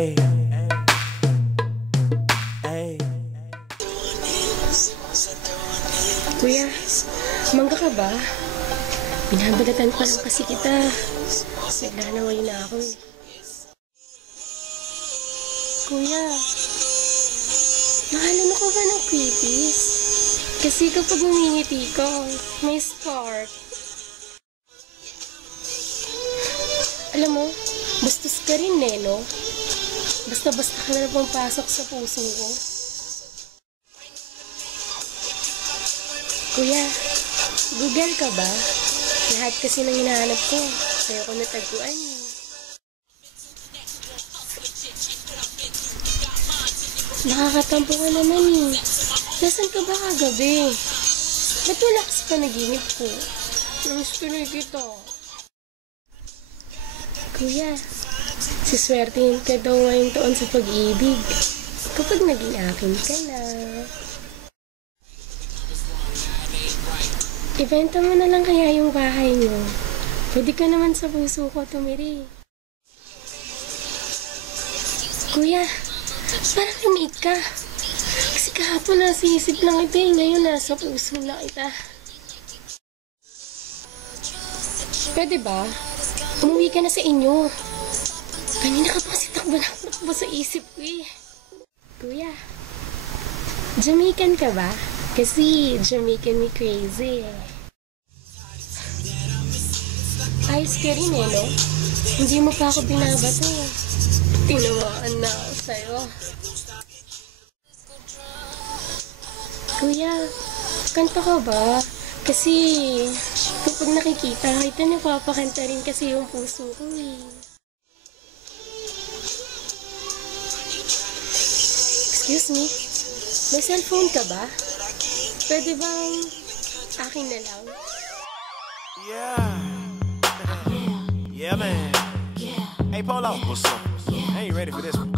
Ay, ay. Kuya, mangga ka ba? Binabalatan pa lang kasi kita. Naglalaway na ako eh. Kuya, nakalala ko ba ng creepies? Kasi kapag umingiti ko, may spark. Alam mo, bastos ka rin eh, no? Basta-basta ka na pumpasok sa puso ko. Kuya, Google ka ba? Lahat kasi nang hinahanap ko, sa'yo ko natagpuan eh. Nakakatampo ka naman eh. Nasaan ka ba kagabi? Ba't wala ka sa panaginip ko? Namistuloy kita. Kuya, siswertein ka daw ngayong taon sa pag-ibig kapag naging akin ka na. Ibenta mo na lang kaya yung bahay mo. Pwede ka naman sa puso ko tumiri. Kuya, parang lumiit ka. Kasi kahapon nasa isip lang ito eh. Ngayon nasa puso na kita. Pwede ba? Umuwi ka na sa inyo. Kanina ka pa kasi takbo sa isip ko eh. Kuya, Jamaican ka ba? Kasi Jamaican me crazy eh. Ayos ka rin eh, no? Hindi mo pa ako binabato. Tinamaan na ako sa'yo. Kuya, kanta ka ba? Kasi kapag nakikita kita, napapakanta rin kasi yung puso ko eh. Excuse me? May cellphone ka ba? Pwede bang akin na lang? Yeah. Yeah, man. Hey, Polo. What's up? I ain't ready for this one.